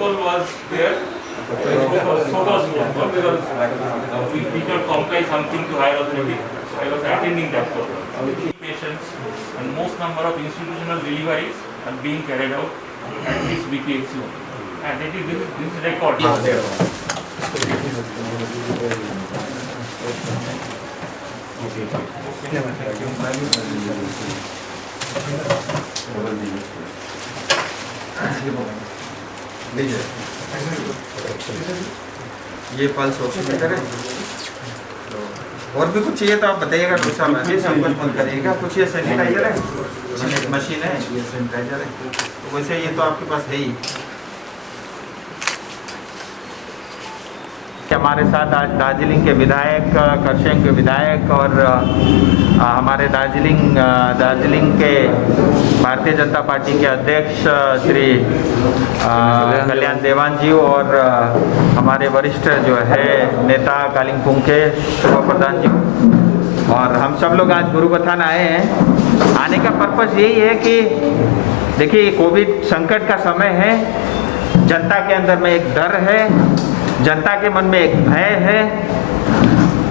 protocol was there. So was protocol because people comply something to higher authority. I was attending that program. Patients and most number of institutional deliveries are being carried out at this BPHC. And this is record. ये pulse oximeter है। और भी कुछ चाहिए तो आप बताइएगा, कुछ आप अभी सब कुछ बंद करिएगा। कुछ ये सैनिटाइजर है, मशीन है, ये सैनिटाइजर है, तो वैसे ये तो आपके पास है ही। हमारे साथ आज दार्जिलिंग के विधायक, करसेंग के विधायक और हमारे दार्जिलिंग के भारतीय जनता पार्टी के अध्यक्ष श्री कल्याण देवान जी और हमारे वरिष्ठ जो है नेता कालिम्पोंग के शोभा प्रधान जी, और हम सब लोग आज गुरुबथान आए हैं। आने का पर्पस यही है कि देखिए, कोविड संकट का समय है, जनता के अंदर में एक डर है, जनता के मन में एक भय है।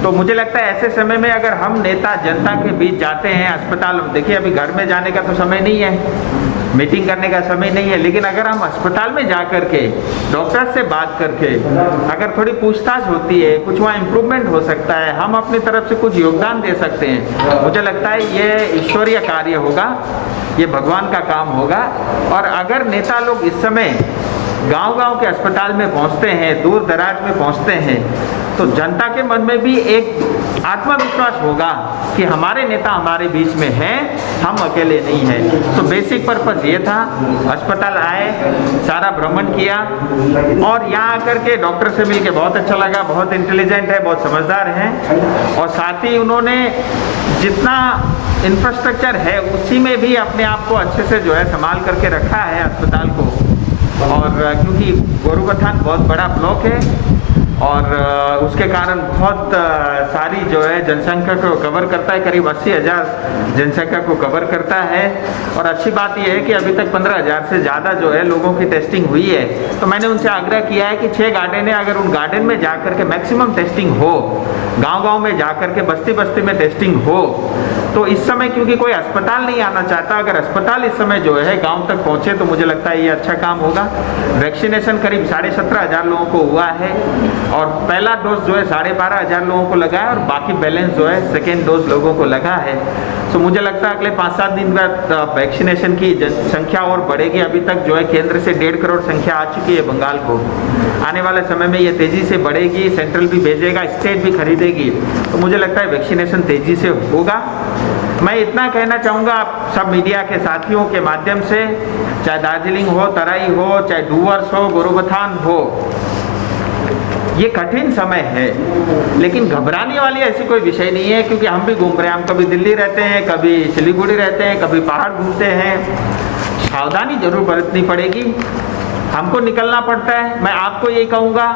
तो मुझे लगता है ऐसे समय में अगर हम नेता जनता के बीच जाते हैं, अस्पताल, देखिए अभी घर में जाने का तो समय नहीं है, मीटिंग करने का समय नहीं है, लेकिन अगर हम अस्पताल में जा कर के डॉक्टर से बात करके अगर थोड़ी पूछताछ होती है, कुछ वहाँ इम्प्रूवमेंट हो सकता है, हम अपनी तरफ से कुछ योगदान दे सकते हैं, मुझे लगता है ये ईश्वरीय कार्य होगा, ये भगवान का काम होगा। और अगर नेता लोग इस समय गांव-गांव के अस्पताल में पहुंचते हैं, दूर दराज में पहुंचते हैं, तो जनता के मन में भी एक आत्मविश्वास होगा कि हमारे नेता हमारे बीच में हैं, हम अकेले नहीं हैं। तो बेसिक पर्पस ये था, अस्पताल आए, सारा भ्रमण किया और यहाँ आकर के डॉक्टर से मिलके बहुत अच्छा लगा, बहुत इंटेलिजेंट है, बहुत समझदार हैं, और साथ ही उन्होंने जितना इंफ्रास्ट्रक्चर है उसी में भी अपने आप को अच्छे से जो है संभाल करके रखा है अस्पताल को। और क्योंकि गुरुबथान बहुत बड़ा ब्लॉक है और उसके कारण बहुत सारी जो है जनसंख्या को कवर करता है, करीब 80,000 जनसंख्या को कवर करता है। और अच्छी बात यह है कि अभी तक 15,000 से ज़्यादा जो है लोगों की टेस्टिंग हुई है। तो मैंने उनसे आग्रह किया है कि 6 गार्डन है, अगर उन गार्डन में जा कर के मैक्सिमम टेस्टिंग हो, गांव-गांव में जा कर के बस्ती-बस्ती में टेस्टिंग हो, तो इस समय क्योंकि कोई अस्पताल नहीं आना चाहता, अगर अस्पताल इस समय जो है गांव तक पहुंचे तो मुझे लगता है ये अच्छा काम होगा। वैक्सीनेशन करीब 17,500 लोगों को हुआ है और पहला डोज जो है 12,500 लोगों को लगा है और बाकी बैलेंस जो है सेकेंड डोज लोगों को लगा है। तो मुझे लगता है अगले 5-7 दिन बाद वैक्सीनेशन की संख्या और बढ़ेगी। अभी तक जो है केंद्र से 1.5 करोड़ संख्या आ चुकी है बंगाल को, आने वाले समय में ये तेज़ी से बढ़ेगी, सेंट्रल भी भेजेगा, स्टेट भी खरीदेगी, तो मुझे लगता है वैक्सीनेशन तेज़ी से होगा। मैं इतना कहना चाहूँगा आप सब मीडिया के साथियों के माध्यम से, चाहे दार्जिलिंग हो, तराई हो, चाहे डूवर्स हो, गुरुबथान हो, ये कठिन समय है, लेकिन घबराने वाली ऐसी कोई विषय नहीं है, क्योंकि हम भी घूम रहे हैं, हम कभी दिल्ली रहते हैं, कभी सिलीगुड़ी रहते हैं, कभी पहाड़ घूमते हैं। सावधानी जरूर बरतनी पड़ेगी, हमको निकलना पड़ता है। मैं आपको ये कहूँगा,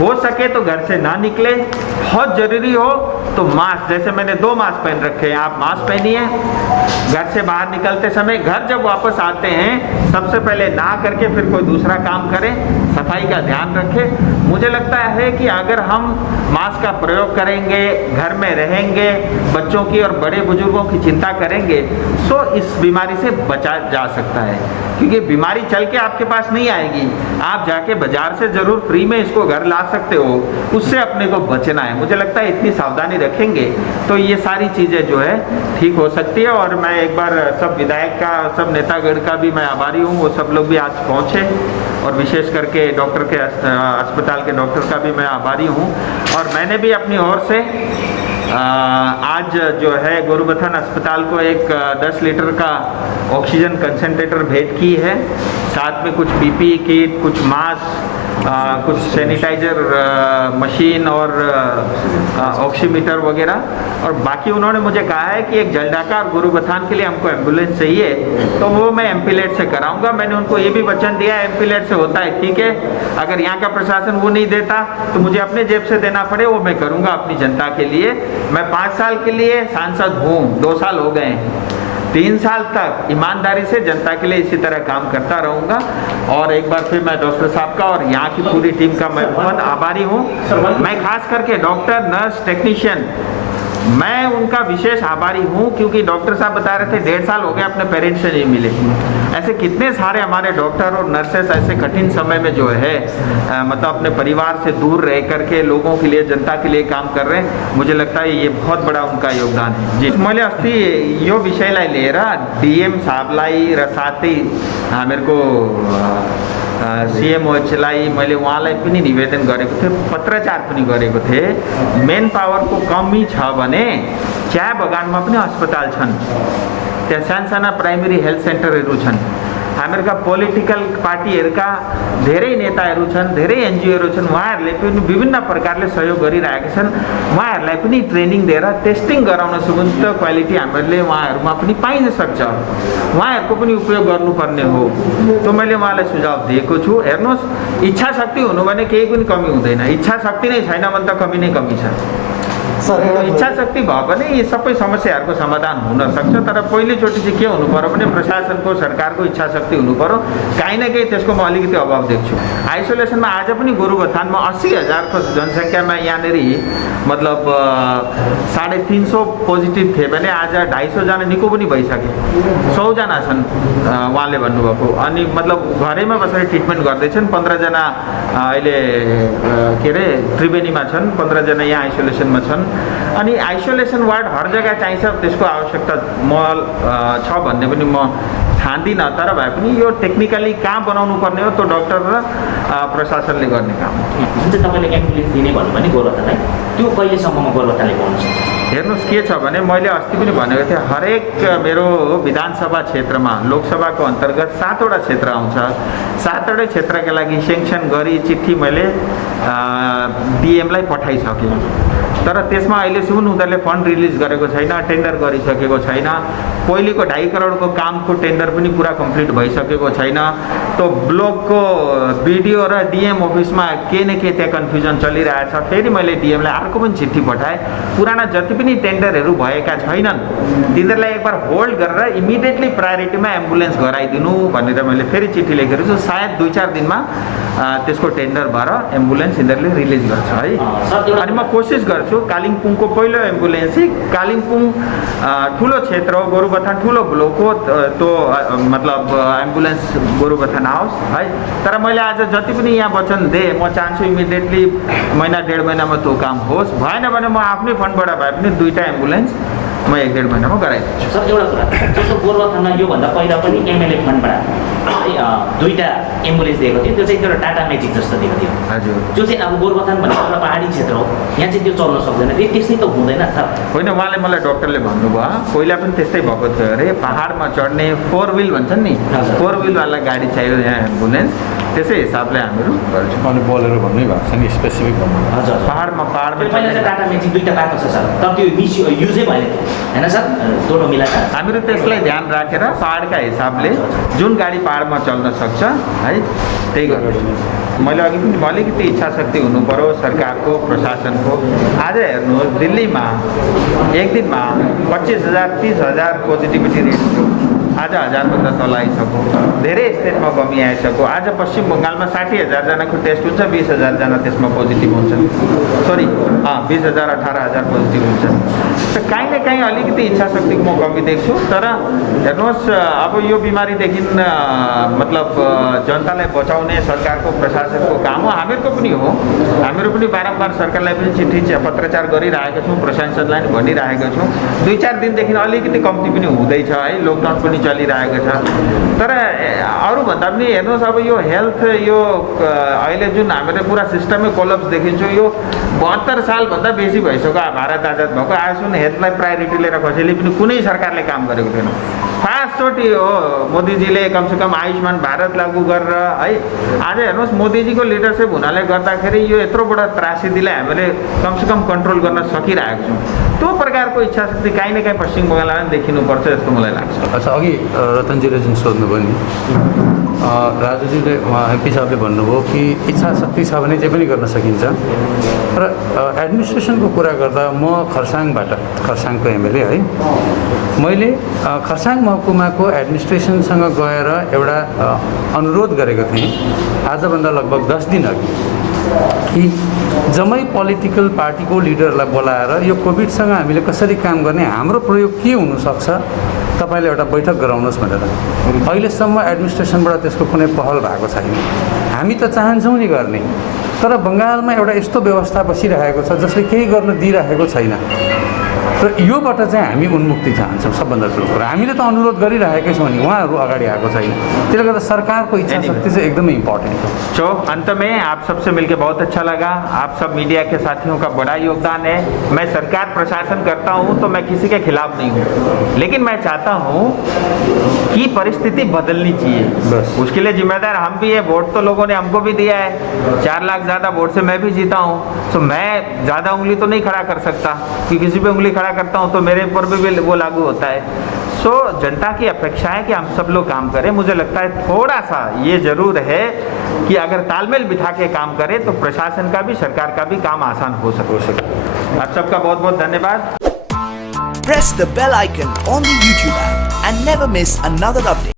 हो सके तो घर से ना निकले, बहुत जरूरी हो तो मास्क, जैसे मैंने 2 मास्क पहन रखे हैं, आप मास्क पहनिए। घर से बाहर निकलते समय, घर जब वापस आते हैं सबसे पहले नहा करके फिर कोई दूसरा काम करें, सफाई का ध्यान रखें। मुझे लगता है कि अगर हम मास्क का प्रयोग करेंगे, घर में रहेंगे, बच्चों की और बड़े बुजुर्गों की चिंता करेंगे, तो इस बीमारी से बचा जा सकता है, क्योंकि बीमारी चल के आपके पास नहीं आएगी, आप जाके बाजार से जरूर फ्री में इसको घर ला सकते हो, उससे अपने को बचना है। मुझे लगता है इतनी सावधानी रखेंगे तो ये सारी चीज़ें जो है ठीक हो सकती है। और मैं एक बार सब विधायक का, सब नेतागण का भी मैं आभारी हूँ, वो सब लोग भी आज पहुँचे, और विशेष करके डॉक्टर के अस्पताल के डॉक्टर का भी मैं आभारी हूँ। और मैंने भी अपनी ओर से आज जो है गुरुबथान अस्पताल को एक 10 लीटर का ऑक्सीजन कंसंट्रेटर भेंट की है, साथ में कुछ पीपीई किट, कुछ मास्क, कुछ सैनिटाइजर मशीन और ऑक्सीमीटर वगैरह। और बाकी उन्होंने मुझे कहा है कि एक जलडाका और गुरुबथान के लिए हमको एम्बुलेंस चाहिए, तो वो मैं एमपीलेट से कराऊंगा। मैंने उनको ये भी वचन दिया है, एमपीलेट से होता है ठीक है, अगर यहाँ का प्रशासन वो नहीं देता तो मुझे अपने जेब से देना पड़े, वो मैं करूँगा अपनी जनता के लिए। मैं 5 साल के लिए सांसद हूँ, 2 साल हो गए हैं, 3 साल तक ईमानदारी से जनता के लिए इसी तरह काम करता रहूँगा। और एक बार फिर मैं डॉक्टर साहब का और यहाँ की पूरी टीम का मैं बहुत आभारी हूँ। मैं खास करके डॉक्टर, नर्स, टेक्नीशियन, मैं उनका विशेष आभारी हूँ, क्योंकि डॉक्टर साहब बता रहे थे 1.5 साल हो गए अपने पेरेंट्स से नहीं मिले। ऐसे कितने सारे हमारे डॉक्टर और नर्सेस ऐसे कठिन समय में जो है मतलब अपने परिवार से दूर रह करके लोगों के लिए, जनता के लिए काम कर रहे हैं। मुझे लगता है ये बहुत बड़ा उनका योगदान है। जी, मैले अस्ति यो विषयलाई लिएर डीएम साहबलाई र साथै हामीहरूको सीएमओलाई मैले उहाँलाई पनि निवेदन गरेको थिएँ, पत्रचार पनि गरेको थिएँ। मेन पावरको कमी छ भने चिया बगानमा पनि अस्पताल छन्, त्यहाँ सानसाना प्राइमेरी हेल्थ सेन्टरहरू छन्। हामीहरूका पोलिटिकल पार्टीहरूका धेरै नेताहरू छन्, धेरै एनजिओहरू छन्, उहाँहरूले पनि विभिन्न प्रकारले सहयोग गरिरहेका छन्। उहाँहरूलाई पनि ट्रेनिङ दिएर टेस्टिङ गराउन सकिन्छ, क्वालिटी हामीहरूले उहाँहरूमा पनि पाइन सक्छ, उहाँहरूको पनि उपयोग गर्नुपर्ने हो। त्यो मैले उहाँलाई सुझाव दिएको छु। हेर्नुहोस्, इच्छा शक्ति हुनु भने केही पनि कमी हुँदैन, इच्छा शक्ति नै छैन भने त कमी नै कमी छ। इच्छा शक्ति भयो भने यी सबै समस्याहरूको समाधान हुन सक्छ। तर पहिलोचोटि चाहिँ के हुनु पर्यो भने प्रशासनको, सरकारको इच्छा शक्ति हुनु पर्यो। काहीँ न केही त्यसको म अलिकति अभाव देख्छु। आइसोलेसनमा आज पनि गोरुबथानमा 80,000 को जनसङ्ख्यामा यहाँनिर मतलब 350 पोजिटिभ थिए भने आज 250 जना निको पनि भइसके, 100 जना छन् उहाँले भन्नुभएको। अनि मतलब घरैमा बसेर ट्रिटमेन्ट गर्दैछन्। 15 जना अहिले के अरे त्रिवेणीमा छन्, 15 जना यहाँ आइसोलेसनमा छन्। अनि आइसोलेसन वार्ड हर जग्गा चाहिन्छ, त्यसको आवश्यकता छ भन्ने पनि म ठान्दिनँ। तर भए पनि यो टेक्निकली कहाँ बनाउनु पर्ने हो त्यो डक्टर र प्रशासनले गर्ने काम हो। जुन चाहिँ तपाईँले एम्बुलेन्स दिने भन्नुभयो नि गोरुबथानलाई, त्यो कहिलेसम्ममा गोरुबथानले पाउन सक्छ? हेर्नुहोस् के छ भने मैले अस्ति पनि भनेको थिएँ, हरेक मेरो विधानसभा क्षेत्रमा, लोकसभाको अन्तर्गत 7 वटा क्षेत्र आउँछ। 7 वटै क्षेत्रका लागि सेङ्सन गरी चिठी मैले डिएमलाई पठाइसकेँ। तर त्यसमा अहिलेसम्म उनीहरूले फन्ड रिलिज गरेको छैन, टेन्डर गरिसकेको छैन। पहिलेको 2.5 करोडको कामको टेन्डर पनि पुरा कम्प्लिट भइसकेको छैन। त्यो ब्लकको बिडिओ र डिएम अफिसमा के न के त्यहाँ कन्फ्युजन चलिरहेछ। फेरि मैले डिएमलाई अर्को पनि चिठी पठाएँ, पुराना जति पनि टेन्डरहरू भएका छैनन् तिनीहरूलाई एकबार होल्ड गरेर इमिडिएटली प्रायोरिटीमा एम्बुलेन्स गराइदिनु भनेर मैले फेरि चिठी लेखेको छु। सायद 2-4 दिनमा त्यसको टेन्डर भएर एम्बुलेन्स यिनीहरूले रिलिज गर्छ है। अनि म कोसिस गर्छु कालिम्पोङको पहिलो एम्बुलेन्स चाहिँ कालिम्पोङ ठुलो क्षेत्र हो, गोरुबथान ठुलो ब्लक हो, त्यो मतलब एम्बुलेन्स गोरुबथान आओस् है। तर मैले आज जति पनि यहाँ वचन दिएँ, म चाहन्छु इमिडिएटली महिना 1.5 महिनामा त्यो काम होस्। भएन भने म आफ्नै फन्डबाट भए पनि 2टा एम्बुलेन्स म 1-1.5 महिनामा गराइदिन्छु। सर एउटा कुरा, जस्तो गोरुबथानमा योभन्दा पहिला पनि एमएलए फन्डबाट 2टा एम्बुलेन्स दिएको थियो, त्यो चाहिँ एउटा टाटा म्याजिक जस्तो दिएको थियो हजुर। जो चाहिँ अब गोरुबथान भनेको एउटा पहाडी क्षेत्र हो, यहाँ चाहिँ त्यो चल्न सक्दैन, त्यस्तै त हुँदैन त होइन। उहाँले मलाई डक्टरले भन्नुभयो पहिला पनि त्यस्तै भएको थियो अरे, पहाडमा चढ्ने 4 व्हिल भन्छन् नि, 4 व्हिलवाला गाडी चाहियो यहाँ एम्बुलेन्स, त्यसै हिसाबले हामीहरू गर्छौँ। अनि बोलेर भन्नै भएको छ नि स्पेसिफिक भन्नु। हजुर, पहाडमा पहिला चाहिँ टाटा म्याजिक 2टा पाएको छ सर, तर त्यो युजै भएन होइन सर, दोनो मिलाएर हामीहरू त्यसलाई ध्यान राखेर पहाडका हिसाबले जुन गाडी पहाडमा चल्न सक्छ है त्यही गर्छौँ। मैले अघि पनि अलिकति इच्छा शक्ति हुनु पर्यो सरकारको, प्रशासनको। आज हेर्नुहोस्, दिल्लीमा एक दिनमा 25,000 30,000 पोजिटिभिटी रेट थियो, आज 1000भन्दा तल आइसक्यो। धेरै स्टेटमा कमी आइसक्यो। आज पश्चिम बङ्गालमा 60,000 जनाको टेस्ट हुन्छ, 20,000 जना त्यसमा पोजिटिभ हुन्छन्। सरी 20,000 18,000 पोजिटिभ हुन्छन्। त काहीँ न काहीँ अलिकति इच्छा शक्तिको म कमी देख्छु। तर हेर्नुहोस्, अब यो बिमारीदेखि मतलब जनतालाई बचाउने सरकारको, प्रशासनको काम हो, हामीहरूको पनि हो। हामीहरू पनि बारम्बार सरकारलाई पनि चिठी पत्रचार गरिरहेका छौँ, प्रशासनलाई पनि भनिरहेका छौँ। 2-4 दिनदेखि अलिकति कम्ती पनि हुँदैछ है, लकडाउन पनि चलिरहेको छ। तर अरूभन्दा पनि हेर्नुहोस्, अब यो हेल्थ यो अहिले जुन हामीले पुरा सिस्टमै कोलप्स देखिन्छ, यो 72 सालभन्दा बेसी भइसक्यो भारत आजाद भएको। आजसम्म हेल्थलाई प्रायोरिटी लिएर कसैले पनि कुनै सरकारले काम गरेको थिएन। फर्स्टचोटि हो मोदीजीले कमसेकम आयुष्मान भारत लागू गरेर है। आज हेर्नुहोस्, मोदीजीको लिडरसिप हुनाले गर्दाखेरि यो यत्रो बडा त्रासदीलाई हामीले कमसेकम कन्ट्रोल गर्न सकिरहेको छौँ। त्यो प्रकारको इच्छा शक्ति काहीँ न काहीँ पश्चिम बङ्गालमा देखिनुपर्छ जस्तो मलाई लाग्छ। अच्छा, अघि रतनजीले जुन सोध्नुभयो नि राजुजीले एमपी साहबले भन्नुभयो कि इच्छा शक्ति छ भने जे पनि गर्न सकिन्छ र एडमिनिस्ट्रेसनको कुरा गर्दा म खरसाङको एमएलए है मैले खरसाङ महकुमाको एडमिनिस्ट्रेसनसँग गएर एउटा अनुरोध गरेको थिएँ आजभन्दा लगभग 10 दिन अघि कि जम्मै पोलिटिकल पार्टीको लिडरलाई बोलाएर यो कोभिडसँग हामीले कसरी काम गर्ने हाम्रो प्रयोग के हुनसक्छ तपाईँले एउटा बैठक गराउनुहोस् भनेर अहिलेसम्म एडमिनिस्ट्रेसनबाट त्यसको कुनै पहल भएको छैन। हामी त चाहन्छौँ नि गर्ने तर बङ्गालमा एउटा यस्तो व्यवस्था बसिरहेको छ जसले केही गर्न दिइरहेको छैन र योबाट चाहिँ हामी उन्मुक्ति चाहन्छौँ। सबभन्दा ठुलो कुरा हामीले त अनुरोध गरिरहेकै छौँ नि उहाँहरू अगाडि आएको छैन, त्यसले गर्दा सरकारको इच्छा शक्ति चाहिँ एकदमै इम्पोर्टेन्ट हो। तो अंत में आप सबसे मिलकर बहुत अच्छा लगा। आप सब मीडिया के साथियों का बड़ा योगदान है। मैं सरकार प्रशासन करता हूँ तो मैं किसी के खिलाफ नहीं हूँ, लेकिन मैं चाहता हूँ कि परिस्थिति बदलनी चाहिए। बस उसके लिए जिम्मेदार हम भी है। वोट तो लोगों ने हमको भी दिया है, 4 लाख ज़्यादा वोट से मैं भी जीता हूँ, तो मैं ज़्यादा उंगली तो नहीं खड़ा कर सकता कि किसी पे उंगली खड़ा करता हूँ तो मेरे ऊपर भी वो लागू होता है। सो जनता की अपेक्षा है कि हम सब लोग काम करें। मुझे लगता है थोड़ा सा ये जरूर है कि अगर तालमेल बिठा के काम करें तो प्रशासन का भी सरकार का भी काम आसान हो सके। आप सबका बहुत बहुत धन्यवाद। Press the bell icon on the YouTube app and never miss another update.